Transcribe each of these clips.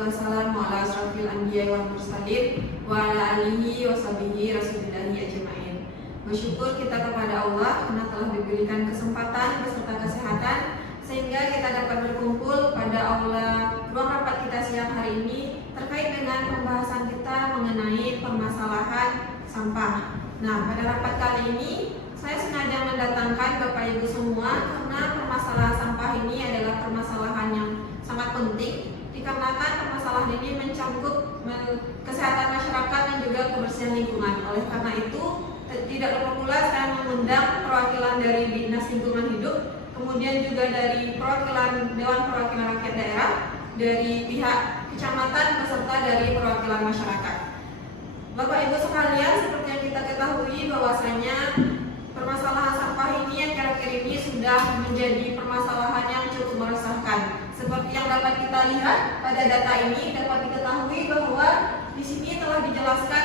wassalatu wassalamu ala asrofil anbiya wal mursalin wa ala alihi wa sahbihi rasulillahi ajma'in. Bersyukur kita kepada Allah karena telah diberikan kesempatan beserta kesehatan sehingga kita dapat berkumpul pada aula ruang rapat kita siang hari ini terkait dengan pembahasan kita mengenai permasalahan sampah. Nah, pada rapat kali ini saya sengaja mendatangkan Bapak Ibu semua karena permasalahan sampah ini adalah permasalahan yang sangat penting dikarenakan permasalahan ini mencangkup kesehatan masyarakat dan juga kebersihan lingkungan. Oleh karena itu, tidak lupa pula saya mengundang perwakilan dari Dinas Lingkungan Hidup, kemudian juga dari perwakilan Dewan Perwakilan Rakyat Daerah, dari pihak kecamatan beserta dari perwakilan masyarakat. Bapak Ibu sekalian, seperti yang kita ketahui bahwasanya permasalahan sampah ini akhir-akhir ini sudah menjadi permasalahan yang cukup meresahkan. Seperti yang dapat kita lihat pada data ini dapat diketahui bahwa di sini telah dijelaskan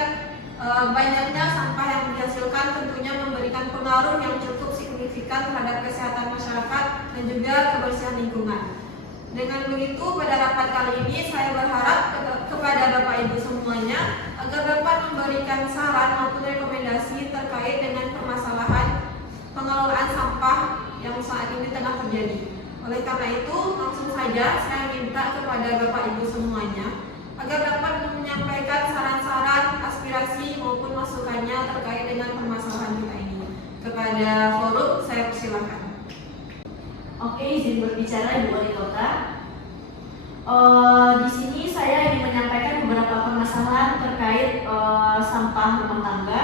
banyaknya sampah yang dihasilkan tentunya memberikan pengaruh yang cukup signifikan terhadap kesehatan masyarakat dan juga kebersihan lingkungan. Dengan begitu, pada rapat kali ini saya berharap kepada Bapak Ibu semuanya agar dapat memberikan saran maupun rekomendasi terkait dengan permasalahan pengelolaan sampah yang saat ini tengah terjadi. Oleh karena itu, langsung saja saya minta kepada Bapak Ibu semuanya agar dapat menyampaikan saran-saran, aspirasi maupun masukannya terkait dengan permasalahan kita ini. Kepada forum, saya persilakan. Oke, izin berbicara Ibu Wali Kota. Di sini saya ingin menyampaikan beberapa permasalahan terkait sampah rumah tangga.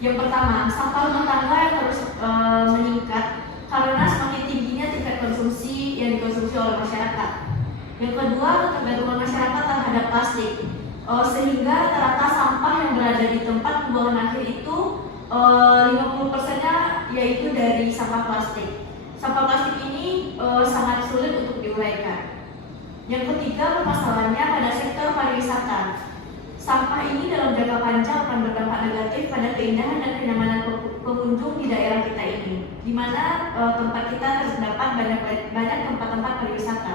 Yang pertama, sampah rumah tangga yang terus meningkat karena semakin tingginya tingkat konsumsi yang dikonsumsi oleh masyarakat. Yang kedua, ketergantungan masyarakat terhadap plastik, sehingga rata-rata sampah yang berada di tempat pembuangan akhir itu 50%-nya yaitu dari sampah plastik. Sampah plastik ini sangat sulit untuk diuraikan. Yang ketiga, permasalahannya pada sektor pariwisata. Sampah ini dalam jangka panjang akan berdampak negatif pada keindahan dan kenyamanan pengunjung di daerah kita ini, di mana tempat kita terdapat banyak tempat-tempat pariwisata.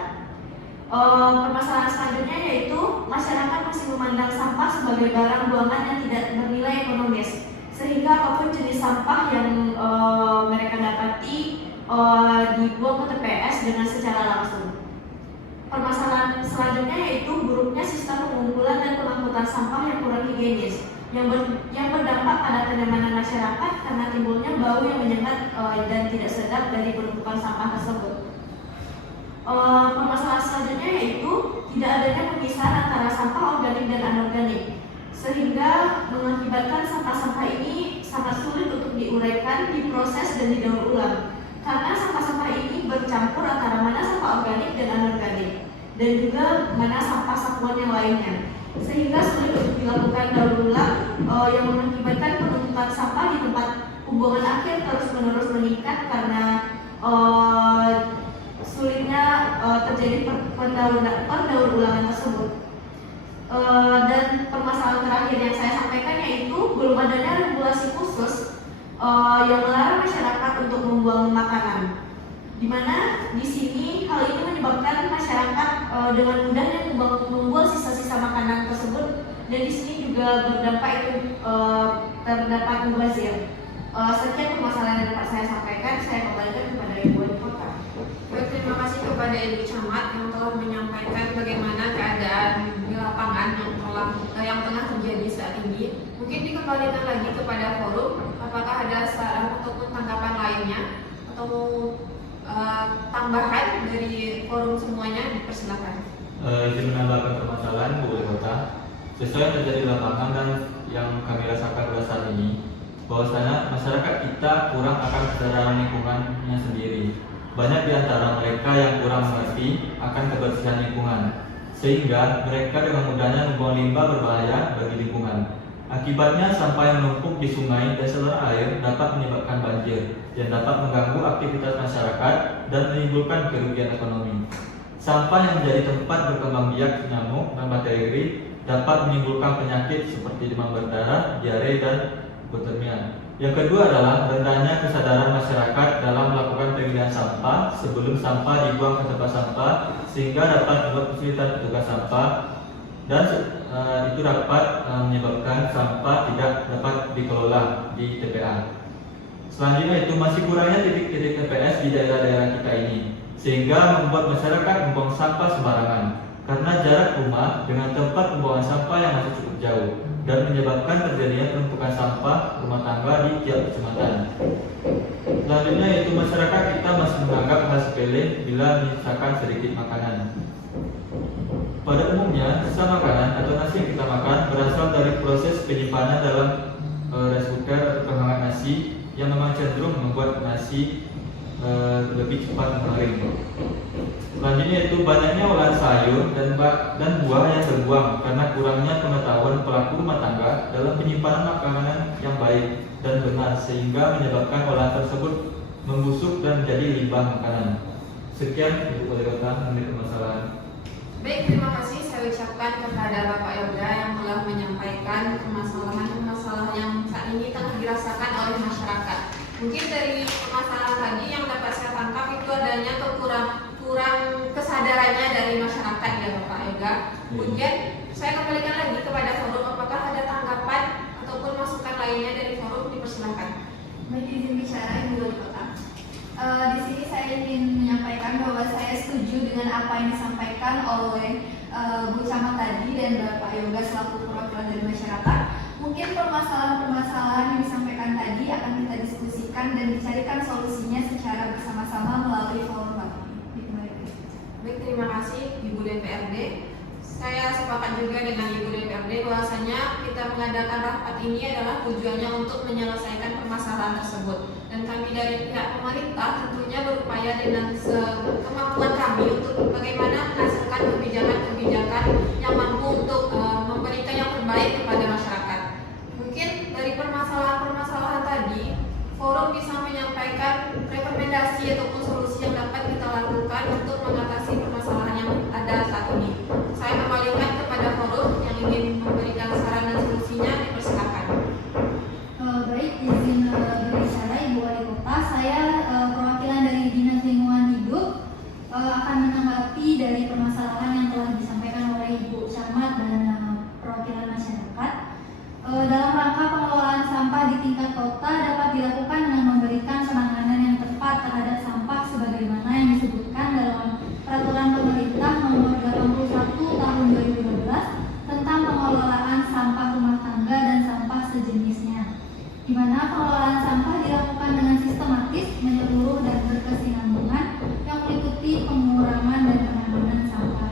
Permasalahan selanjutnya yaitu masyarakat masih memandang sampah sebagai barang buangan yang tidak bernilai ekonomis, sehingga apapun jenis sampah yang mereka dapati dibuang ke TPS dengan secara langsung. Permasalahan selanjutnya yaitu buruknya sistem pengumpulan dan pengangkutan sampah yang kurang higienis, yang berdampak pada kenyamanan masyarakat karena timbulnya bau yang menyengat dan tidak sedap dari penumpukan sampah tersebut. Permasalahan selanjutnya yaitu tidak adanya pemisahan antara sampah organik dan anorganik, sehingga mengakibatkan sampah-sampah ini sangat sulit untuk diuraikan, diproses dan didaur ulang, karena sampah-sampah ini bercampur antara mana sampah organik dan anorganik, dan juga mana sampah satuan yang lainnya, sehingga sulit untuk dilakukan daur ulang yang mengakibatkan penumpukan sampah di tempat pembuangan akhir terus-menerus meningkat karena sulitnya terjadi pendaur ulangan tersebut. Dan permasalahan terakhir yang saya sampaikan yaitu belum adanya regulasi khusus yang melarang masyarakat untuk membuang makanan, di mana di sini hal ini menyebabkan masyarakat dengan mudahnya membuang sisa-sisa makanan tersebut, dan di sini juga berdampak itu terdapat mubazir. Sekian permasalahan yang dapat saya sampaikan. Saya kembalikan kepada Ibu Wali Kota. Terima kasih kepada Ibu Camat yang telah menyampaikan bagaimana keadaan di lapangan yang tengah terjadi saat ini. Mungkin dikembalikan lagi kepada forum. Apakah ada saran ataupun tanggapan lainnya atau tambahan dari forum semuanya? Dipersilakan. Izin menambahkan permasalahan Bu Wali Kota. Sesuai yang terjadi di lapangan dan yang kami rasakan pada saat ini, bahwasanya masyarakat kita kurang akan kesadaran lingkungannya sendiri. Banyak di antara mereka yang kurang mengerti akan kebersihan lingkungan, sehingga mereka dengan mudahnya membuang limbah berbahaya bagi lingkungan. Akibatnya sampah yang menumpuk di sungai dan saluran air dapat menyebabkan banjir yang dapat mengganggu aktivitas masyarakat dan menimbulkan kerugian ekonomi. Sampah yang menjadi tempat berkembang biak nyamuk dan bakteri dapat menimbulkan penyakit seperti demam berdarah, diare, dan hipotermia. Yang kedua adalah rendahnya kesadaran masyarakat dalam melakukan pemilihan sampah sebelum sampah dibuang ke tempat sampah, sehingga dapat membuat kesulitan petugas sampah dan itu dapat menyebabkan sampah tidak dapat dikelola di TPA. Selanjutnya itu masih kurangnya titik-titik TPS di daerah-daerah kita ini, sehingga membuat masyarakat membuang sampah sembarangan karena jarak rumah dengan tempat pembuangan sampah yang masih cukup jauh dan menyebabkan terjadinya penumpukan sampah rumah tangga di tiap kecamatan. Selanjutnya yaitu masyarakat kita masih menganggap hal sepele bila menyisakan sedikit makanan. Pada umumnya, sisa makanan atau nasi yang kita makan berasal dari proses penyimpanan dalam rice cooker atau penghangat nasi yang memang cenderung membuat nasi lebih cepat mengering. Selanjutnya itu banyaknya olahan sayur dan buah yang terbuang karena kurangnya pengetahuan pelaku rumah tangga dalam penyimpanan makanan yang baik dan benar, sehingga menyebabkan olahan tersebut membusuk dan menjadi limbah makanan. Sekian Ibu Wali Kota mengenai permasalahan. Baik, terima kasih saya ucapkan kepada Bapak Yoga yang telah menyampaikan permasalahan-permasalahan yang saat ini tengah dirasakan oleh masyarakat. Mungkin dari permasalahan tadi yang dapat saya tangkap itu adanya kurang kesadarannya dari masyarakat ya Bapak Yoga. Kemudian saya kembalikan lagi kepada forum, apakah ada tanggapan ataupun masukan lainnya dari forum, dipersilakan. Baik, izin bicara Ibu Wali Kota. Di sini saya ingin menyampaikan bahwa saya setuju dengan apa yang disampaikan oleh Bu Camat tadi dan Bapak Yoga selaku perwakilan dari masyarakat. Mungkin permasalahan-permasalahan yang disampaikan tadi akan kita diskusikan dan dicarikan solusinya secara bersama-sama melalui forum ini. Baik, terima kasih Ibu DPRD. Saya sepakat juga dengan Ibu DPRD bahwasanya kita mengadakan rapat ini adalah tujuannya untuk menyelesaikan permasalahan tersebut. Dan kami dari pihak pemerintah tentunya berupaya dengan kemampuan kami untuk bagaimana menghasilkan kebijakan-kebijakan yang mampu untuk memberikan yang terbaik kepada masyarakat. Mungkin dari permasalahan-permasalahan tadi, forum bisa menyampaikan rekomendasi ataupun solusi yang dapat kita lakukan untuk mengatasi permasalahan yang ada saat ini. Saya kembalikan kepada forum yang ingin memberikan saran dan solusinya, dipersilakan. Baik, izin berbicara Ibu Wali Kota. Saya perwakilan dari Dinas Lingkungan Hidup akan menanggapi dari permasalahan yang telah disampaikan oleh Ibu Camat dan perwakilan masyarakat. Dalam rangka pengelolaan sampah di tingkat kota dapat dilakukan dengan memberikan penanganan yang tepat terhadap sampah sebagaimana yang disebutkan dalam Peraturan Pemerintah Nomor 81 Tahun 2012 tentang pengelolaan sampah rumah tangga dan sampah sejenisnya, di mana pengelolaan sampah dilakukan dengan sistematis, menyeluruh dan berkesinambungan yang meliputi pengurangan dan penanganan sampah.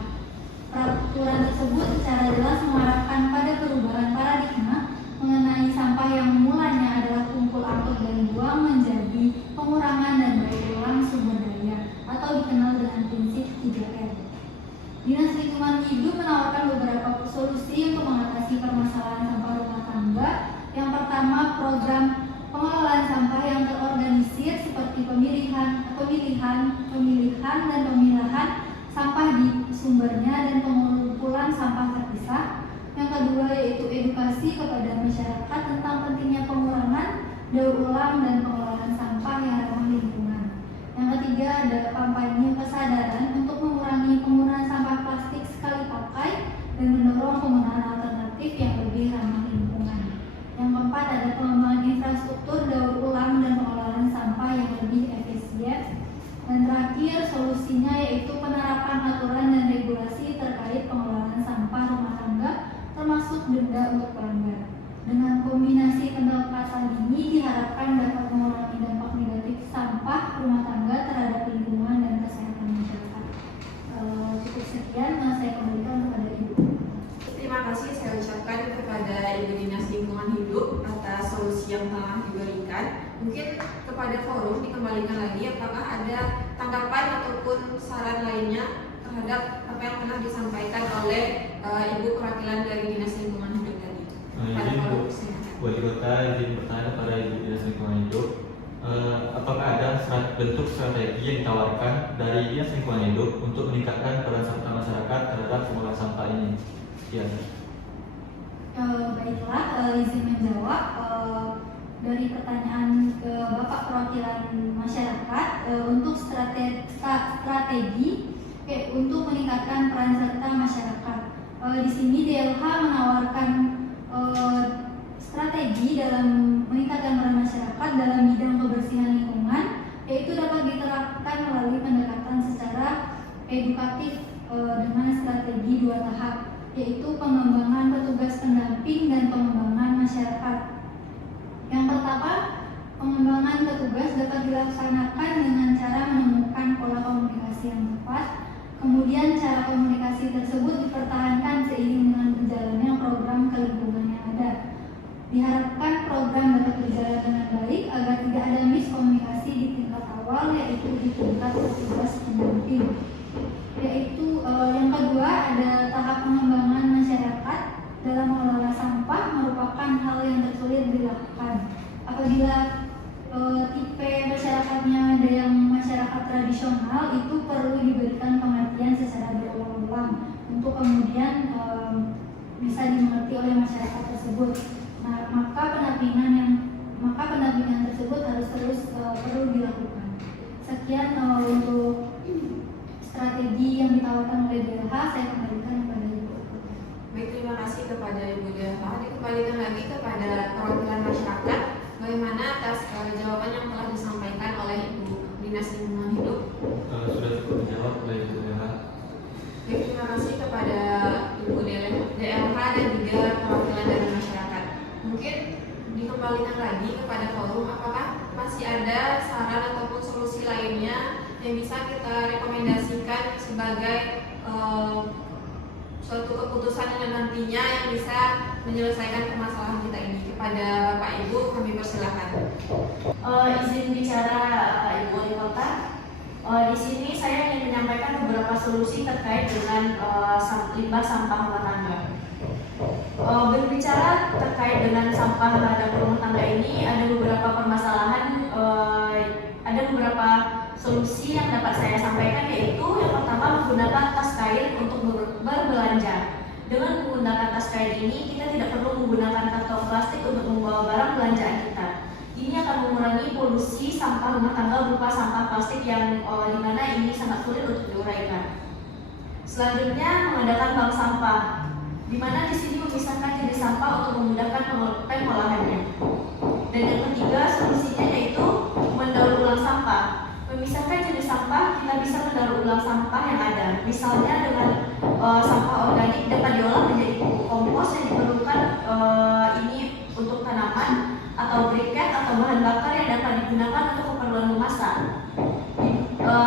Peraturan tersebut secara jelas mengarahkan pada perubahan paradigma mengenai sampah yang mulanya adalah kumpul angkut dan buang menjadi pengurangan dan daur ulang sumber daya atau dikenal dengan prinsip 3R. Dinas Lingkungan Hidup menawarkan beberapa solusi untuk mengatasi permasalahan sampah rumah tangga. Yang pertama, program pengelolaan sampah yang terorganisir seperti pemilihan dan pemilahan sampah di sumbernya dan pengumpulan sampah terpisah. Yang kedua yaitu edukasi kepada masyarakat tentang pentingnya pengurangan, daur ulang dan pengelolaan sampah yang ramah lingkungan. Yang ketiga ada kampanye kesadaran untuk mengurangi penggunaan sampah plastik sekali pakai dan mendorong penggunaan alternatif yang lebih ramah lingkungan. Yang keempat ada pengembangan infrastruktur daur ulang dan pengelolaan sampah yang lebih efisien. Dan terakhir solusinya yaitu penerapan aturan dan regulasi terkait pengelolaan sampah rumah tangga termasuk denda untuk pelanggar. Dengan kombinasi pendekatan ini diharapkan dapat mengurangi dampak negatif sampah rumah tangga terhadap lingkungan dan kesehatan masyarakat. Cukup sekian, saya kembalikan kepada Ibu. Terima kasih saya ucapkan kepada Ibu Dinas Lingkungan Hidup atas solusi yang telah diberikan. Mungkin kepada forum dikembalikan lagi apakah ada tanggapan ataupun saran lainnya terhadap apa yang pernah disampaikan oleh Ibu perwakilan dari Dinas Lingkungan Hidup tadi. Pada forum, silakan. Wali Kota izin bertanya kepada Ibu Dinas Lingkungan Hidup, apakah ada bentuk strategi yang ditawarkan dari Dinas Lingkungan Hidup untuk meningkatkan peran serta masyarakat terhadap pengelolaan sampah ini? Ya. Baiklah, izin menjawab dari pertanyaan Bapak perwakilan masyarakat untuk strategi untuk meningkatkan peran serta masyarakat. Di sini DLH menawarkan strategi dalam meningkatkan peran masyarakat dalam bidang kebersihan lingkungan, yaitu dapat diterapkan melalui pendekatan secara edukatif dengan strategi 2 tahap, yaitu pengembangan petugas pendamping dan pengembangan masyarakat. Yang pertama, pengembangan petugas dapat dilaksanakan dengan cara menemukan pola komunikasi yang tepat. Kemudian cara komunikasi tersebut dipertahankan seiring dengan berjalannya program kelingkungan yang ada. Diharapkan program dapat berjalan dengan baik agar tidak ada miskomunikasi di tingkat awal, yaitu di tingkat petugas pendamping. Yaitu yang kedua, ada tahap pengembangan masyarakat dalam mengelola sampah merupakan hal yang tersulit dilakukan. Apabila tipe masyarakatnya ada yang masyarakat tradisional, itu perlu diberikan pengertian secara berulang-ulang untuk kemudian bisa dimengerti oleh masyarakat tersebut. Nah, maka pendampingan tersebut harus terus perlu dilakukan. Sekian untuk strategi yang ditawarkan oleh DLH. Saya kembalikan kepada Ibu. Baik, terima kasih kepada Ibu DLH. Dikembalikan lagi kepada perwakilan masyarakat. Bagaimana atas jawaban yang telah disampaikan oleh Ibu Dinas Lingkungan Hidup? Sudah cukup dijawab oleh Ibu DLH. Baik, terima kasih kepada Ibu DLH dan juga perwakilan dari masyarakat. Mungkin dikembalikan lagi kepada forum, apakah masih ada saran ataupun solusi lainnya yang bisa kita rekomendasikan sebagai suatu keputusan yang nantinya yang bisa menyelesaikan permasalahan kita ini? Kepada Bapak Ibu kami persilahkan. Izin bicara Ibu Wali Kota. Di sini saya ingin menyampaikan beberapa solusi terkait dengan limbah sampah rumah tangga. Berbicara terkait dengan sampah dapur rumah tangga ini, ada beberapa permasalahan, ada beberapa solusi yang dapat saya sampaikan, yaitu yang pertama, menggunakan tas kain untuk berbelanja. Dengan menggunakan tas kain ini, kita tidak perlu menggunakan kantong plastik untuk membawa barang belanjaan kita. Ini akan mengurangi polusi sampah rumah tangga berupa sampah plastik yang dimana ini sangat sulit untuk diuraikan. Selanjutnya, mengadakan bank sampah, di mana di sini memisahkan jenis sampah untuk memudahkan pengolahannya. Dan yang ketiga, solusinya yaitu mendaur ulang sampah. Memisahkan jenis sampah, kita bisa mendaur ulang sampah yang ada. Misalnya dengan sampah organik dapat diolah menjadi pupuk kompos yang diperlukan ini untuk tanaman, atau briket atau bahan bakar yang dapat digunakan untuk keperluan memasak.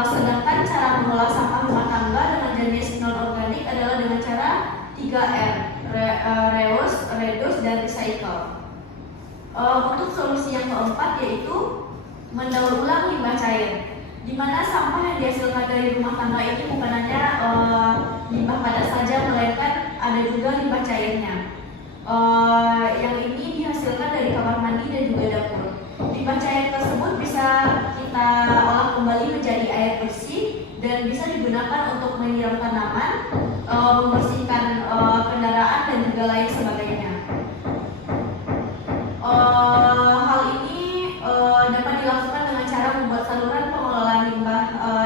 Sedangkan cara mengolah sampah rumah tangga dengan jenis non-organik adalah dengan cara 3R, reuse, reduce, dan recycle. Untuk solusi yang keempat yaitu mendaur ulang limbah cair, di mana sampah yang dihasilkan dari rumah tangga ini bukan hanya limbah padat saja, melainkan ada juga limbah cairnya. Yang ini dihasilkan dari kamar mandi dan juga dapur. Limbah cair tersebut bisa kita olah kembali menjadi air bersih dan bisa digunakan untuk menyiram tanaman, membersihkan kendaraan dan juga lain sebagainya. Hal ini dapat dilakukan dengan cara membuat saluran pengelolaan limbah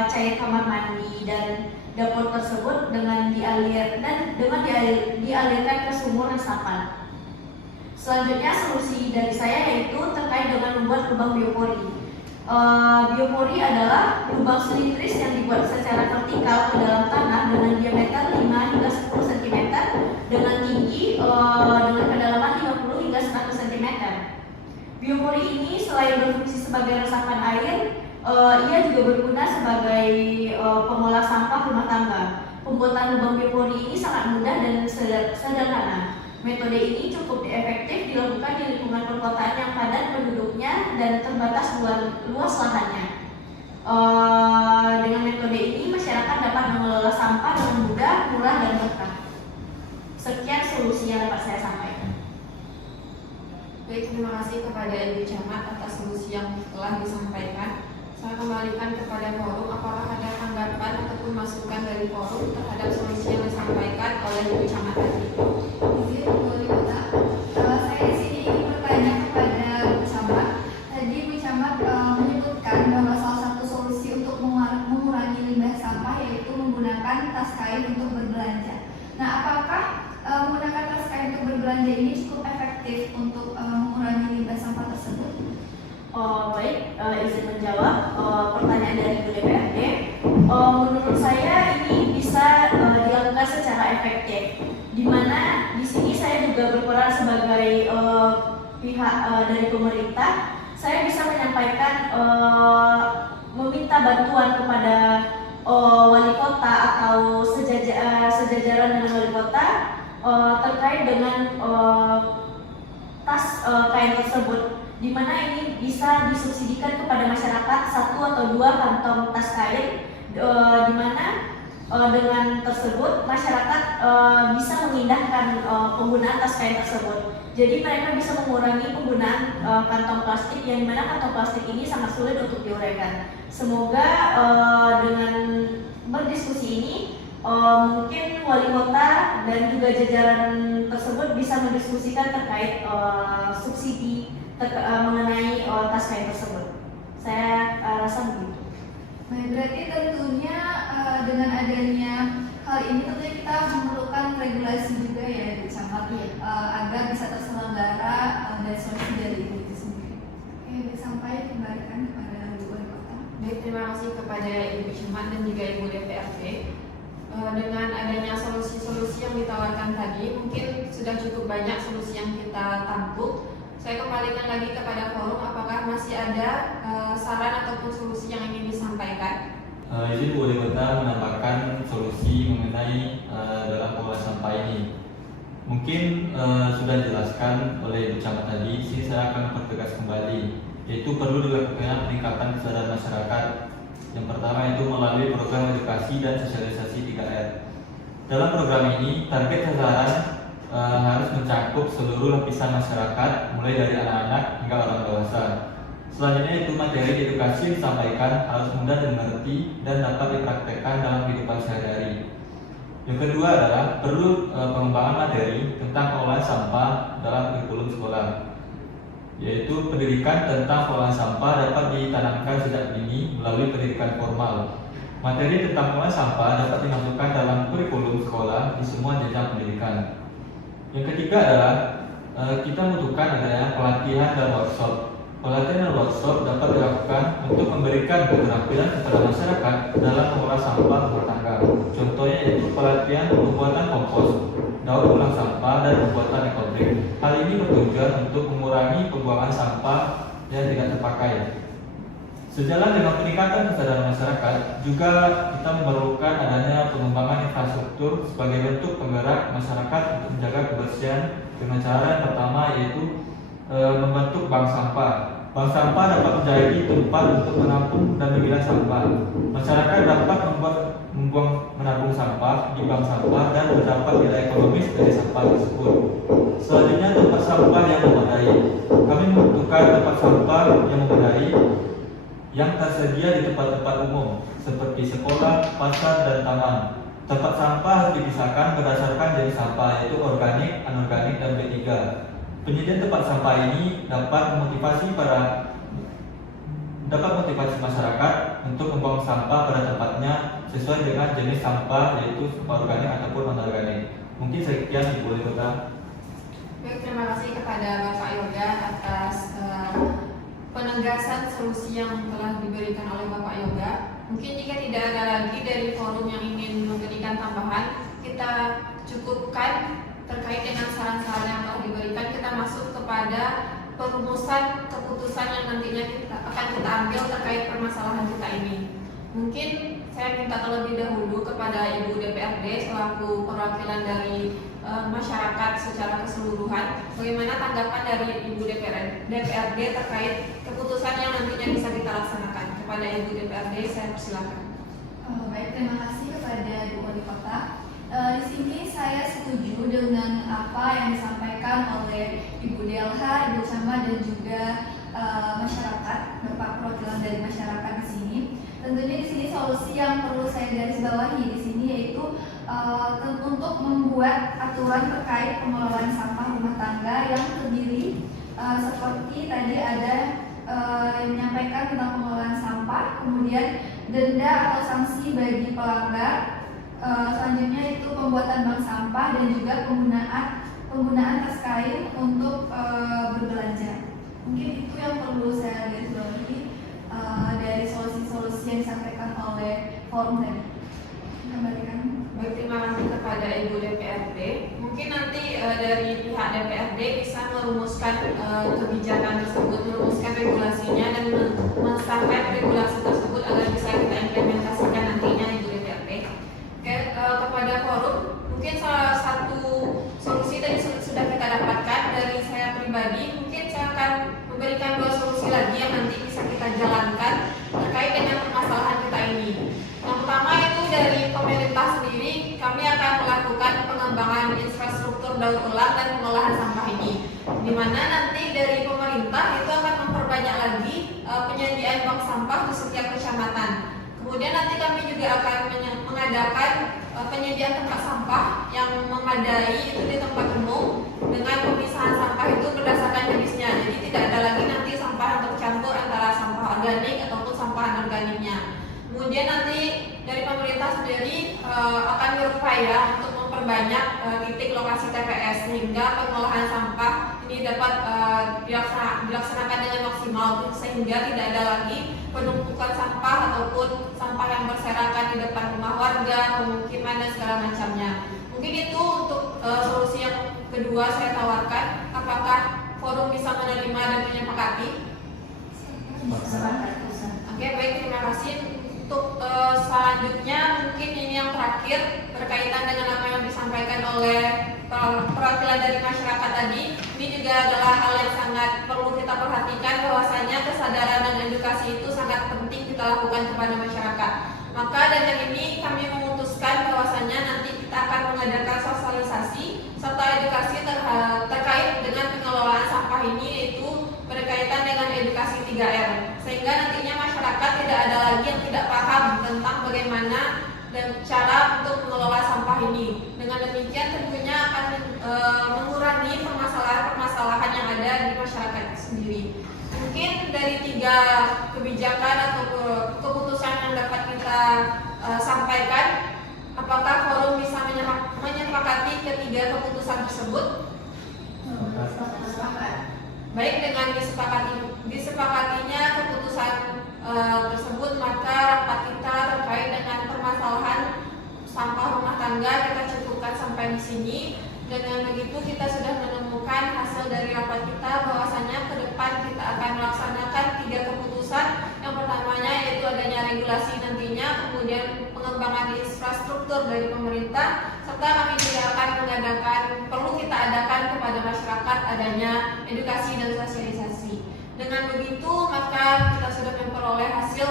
cair kamar mandi dan dapur tersebut dengan dialirkan ke sumur resapan. Selanjutnya, solusi dari saya yaitu terkait dengan membuat lubang biopori. Biopori adalah lubang silindris yang dibuat secara vertikal ke dalam tanah dengan diameter 5 hingga 10 cm dengan tinggi dengan kedalaman 50 hingga 100 cm. Biopori ini selain berfungsi sebagai resapan air, ia juga berguna sebagai pengolah sampah rumah tangga. Pembuatan lubang biopori ini sangat mudah dan sederhana. Metode ini cukup efektif dilakukan di lingkungan perkotaan yang padat penduduknya dan terbatas luas lahannya. Dengan metode ini, masyarakat dapat mengelola sampah dengan mudah, murah, dan berkah. Sekian solusi yang dapat saya sampaikan. Baik, terima kasih kepada Ibu Camat atas solusi yang telah disampaikan. Saya kembalikan kepada forum, apakah ada tanggapan ataupun masukan dari forum terhadap solusi yang disampaikan oleh Ibu Camat tadi? Izin Wali Kota, saya di sini ingin bertanya kepada Bu Camat. Tadi Bu Camat menyebutkan bahwa salah satu solusi untuk mengurangi limbah sampah yaitu menggunakan tas kain untuk berbelanja. Nah, apakah efektif untuk mengurangi limbah sampah tersebut? Baik, izin menjawab pertanyaan dari Bu DPRD. Menurut saya ini bisa dilakukan secara efektif, di mana di sini saya juga berperan sebagai pihak dari pemerintah. Saya bisa menyampaikan meminta bantuan kepada wali kota atau sejajaran dengan wali kota terkait dengan tas kain tersebut, di mana ini bisa disubsidikan kepada masyarakat 1 atau 2 kantong tas kain, di mana dengan tersebut masyarakat bisa mengindahkan penggunaan tas kain tersebut. Jadi mereka bisa mengurangi penggunaan kantong plastik, yang dimana kantong plastik ini sangat sulit untuk diuraikan. Semoga dengan berdiskusi ini mungkin wali kota dan juga jajaran tersebut bisa mendiskusikan terkait subsidi mengenai tas kain tersebut. Saya rasa begitu. Baik, berarti tentunya dengan adanya hal ini tentunya kita memerlukan regulasi juga ya Bu Camat, agar bisa terselenggara dan solusi dari itu sendiri. Oke, sampai kembalikan kepada Bu Wali Kota. Baik, terima kasih kepada Ibu Camat dan juga Ibu DPRD. Dengan adanya solusi-solusi yang ditawarkan tadi, mungkin sudah cukup banyak solusi yang kita tampung. Saya kembalikan lagi kepada forum, apakah masih ada saran ataupun solusi yang ingin disampaikan? Izin Bu Wali Kota menambahkan solusi mengenai dalam pengelolaan sampah ini. Mungkin sudah dijelaskan oleh Bu Camat tadi, sini saya akan pertegas kembali, yaitu perlu dilakukan peningkatan kesadaran masyarakat. Yang pertama itu melalui program edukasi dan sosialisasi 3R. Dalam program ini, target sasaran harus mencakup seluruh lapisan masyarakat, mulai dari anak-anak hingga orang dewasa. Selanjutnya itu materi edukasi yang disampaikan harus mudah dimengerti dan dapat dipraktekkan dalam kehidupan sehari-hari. Yang kedua adalah perlu pengembangan materi tentang pengelolaan sampah dalam kurikulum sekolah, yaitu pendidikan tentang pengelolaan sampah dapat ditanamkan sejak dini melalui pendidikan formal. Materi tentang pengelolaan sampah dapat dimasukkan dalam kurikulum sekolah di semua jenjang pendidikan. Yang ketiga adalah kita membutuhkan adanya pelatihan dan workshop. Pelatihan dan workshop dapat dilakukan untuk memberikan keterampilan kepada masyarakat dalam mengolah sampah rumah tangga. Contohnya yaitu pelatihan pembuatan kompos, daur ulang sampah, dan pembuatan ekobrik. Hal ini bertujuan untuk mengurangi pembuangan sampah yang tidak terpakai. Sejalan dengan peningkatan kesadaran masyarakat, juga kita memerlukan adanya pengembangan infrastruktur sebagai bentuk penggerak masyarakat untuk menjaga kebersihan dengan cara yang pertama yaitu membentuk bank sampah. Bank sampah dapat menjadi tempat untuk menampung dan memilah sampah. Masyarakat dapat menabung sampah di bank sampah dan mendapat nilai ekonomis dari sampah tersebut. Selanjutnya, tempat sampah yang memadai. Kami membutuhkan tempat sampah yang memadai yang tersedia di tempat-tempat umum seperti sekolah, pasar, dan taman. Tempat sampah harus dipisahkan berdasarkan jenis sampah, yaitu organik, anorganik, dan B3. Penyediaan tempat sampah ini dapat memotivasi masyarakat untuk membuang sampah pada tempatnya sesuai dengan jenis sampah, yaitu sampah organik ataupun anorganik. Mungkin sekian Ibu Wali Kota. Baik, terima kasih kepada Bapak Yoga atas penegasan solusi yang telah diberikan oleh Bapak Yoga. Mungkin jika tidak ada lagi dari forum yang ingin memberikan tambahan, kita cukupkan terkait dengan saran-saran yang telah diberikan. Kita masuk kepada perumusan keputusan yang nantinya akan kita ambil terkait permasalahan kita ini. Mungkin saya minta terlebih dahulu kepada Ibu DPRD selaku perwakilan dari masyarakat secara keseluruhan, bagaimana tanggapan dari Ibu DPRD terkait keputusan yang nantinya bisa kita laksanakan. Kepada Ibu DPRD, saya persilakan. Baik, terima kasih kepada Ibu Wali Kota. Di sini saya setuju dengan apa yang disampaikan oleh Ibu Delha, Ibu Camat, dan juga masyarakat, Bapak perwakilan dari masyarakat di sini. Tentunya di sini solusi yang perlu saya garis bawahi di sini yaitu untuk membuat aturan terkait pengelolaan sampah rumah tangga yang terdiri seperti tadi ada yang menyampaikan tentang pengelolaan sampah, kemudian denda atau sanksi bagi pelanggar. Selanjutnya itu pembuatan bank sampah dan juga penggunaan penggunaan tas kain untuk berbelanja. Mungkin itu yang perlu saya garis bawahi dari solusi-solusi yang disampaikan oleh forum tadi. Kembalikan. Baik, terima kasih kepada Ibu DPRD. Mungkin nanti dari pihak DPRD bisa merumuskan kebijakan tersebut, merumuskan regulasinya dan mensahkan regulasi tersebut agar bisa kita implementasikan nantinya Ibu DPRD. Oke, kepada forum, mungkin salah satu solusi tadi sudah kita dapatkan dari saya pribadi. Mungkin saya akan memberikan 2 solusi lagi yang nanti bisa kita jalankan terkait dengan permasalahan kita ini. Yang pertama itu dari pemerintah sendiri, kami akan melakukan pengembangan infrastruktur daur ulang dan pengolahan sampah ini, di mana nanti dari pemerintah itu akan memperbanyak lagi penyediaan bank sampah di setiap kecamatan. Kemudian nanti kami juga akan mengadakan penyediaan tempat sampah yang memadai itu di tempat umum dengan pemisahan sampah itu berdasarkan jenisnya. Jadi tidak ada lagi nanti sampah yang tercampur antara sampah organik ataupun sampah anorganiknya. Kemudian nanti dari pemerintah sendiri akan berupaya untuk memperbanyak titik lokasi TPS sehingga pengolahan sampah ini dapat dilaksanakan dengan maksimal sehingga tidak ada lagi penumpukan sampah ataupun sampah yang berserakan di depan rumah warga, pemukiman dan segala macamnya. Mungkin itu untuk solusi yang kedua saya tawarkan. Apakah forum bisa menerima dan menyepakati? Oke, baik, terima kasih. Untuk selanjutnya mungkin ini yang terakhir berkaitan dengan apa yang disampaikan oleh perwakilan dari masyarakat tadi. Ini juga adalah hal yang sangat perlu kita perhatikan, bahwasanya kesadaran dan edukasi itu sangat penting kita lakukan kepada masyarakat. Maka dengan ini kami memutuskan bahwasanya nanti kita akan mengadakan sosialisasi serta edukasi terkait dengan pengelolaan sampah ini, yaitu berkaitan dengan edukasi 3R, sehingga nantinya masyarakat tidak ada lagi yang tidak paham tentang bagaimana dan cara untuk mengelola sampah ini. Dengan demikian tentunya akan mengurangi permasalahan-permasalahan yang ada di masyarakat sendiri. Mungkin dari 3 kebijakan atau keputusan yang dapat kita sampaikan, apakah forum bisa menyepakati ketiga keputusan tersebut? Baik, dengan disepakatinya keputusan tersebut, maka rapat kita terkait dengan permasalahan sampah rumah tangga kita cukupkan sampai di sini. Dengan begitu kita sudah menemukan hasil dari rapat kita bahwasanya ke depan kita akan melaksanakan 3 keputusan. Yang pertamanya yaitu adanya regulasi nantinya, kemudian pengembangan infrastruktur dari pemerintah, serta kami juga akan perlu kita adakan kepada masyarakat adanya edukasi dan sosialisasi. Dengan begitu maka kita sudah memperoleh hasil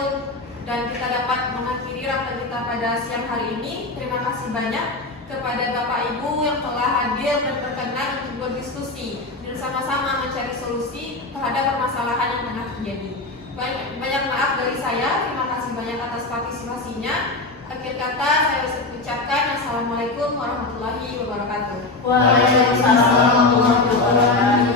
dan kita dapat mengakhiri rapat kita pada siang hari ini. Terima kasih banyak kepada Bapak Ibu yang telah hadir dan berkenan untuk berdiskusi dan sama-sama mencari solusi terhadap permasalahan yang tengah terjadi. Banyak maaf dari saya, terima kasih banyak atas partisipasinya. Akhir kata saya ucapkan Assalamualaikum warahmatullahi wabarakatuh. Waalaikumsalam warahmatullahi wabarakatuh.